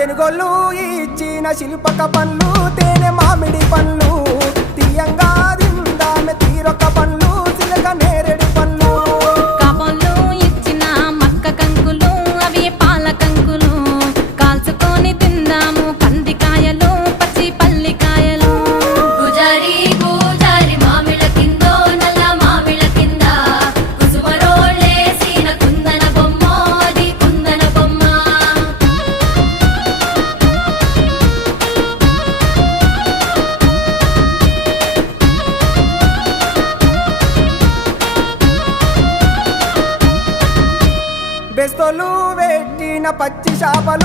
తెనుగోళ్ళు ఇచ్చిన శిల్పక పండ్లు తేనె మామిడి పండ్లు తీయంగా దిందామె తీరొక పండ్లు చిలక నేరేడు పండ్లు కాబోళ్ళు ఇచ్చిన మక్క కంకులు అవి పాల కంకులు కాల్చుకొని తిందాము కందికాయలు పచ్చి పల్లికాయలు గుజారి గుజారి మామిళ్ళ కిందో నల్ల మామిళ్ళ కింద కుసుమరోళ్ళేసిన కుందన బొమ్మ అది కుందన బొమ్మ బెస్తోలు పెట్టిన పచ్చి చేపలు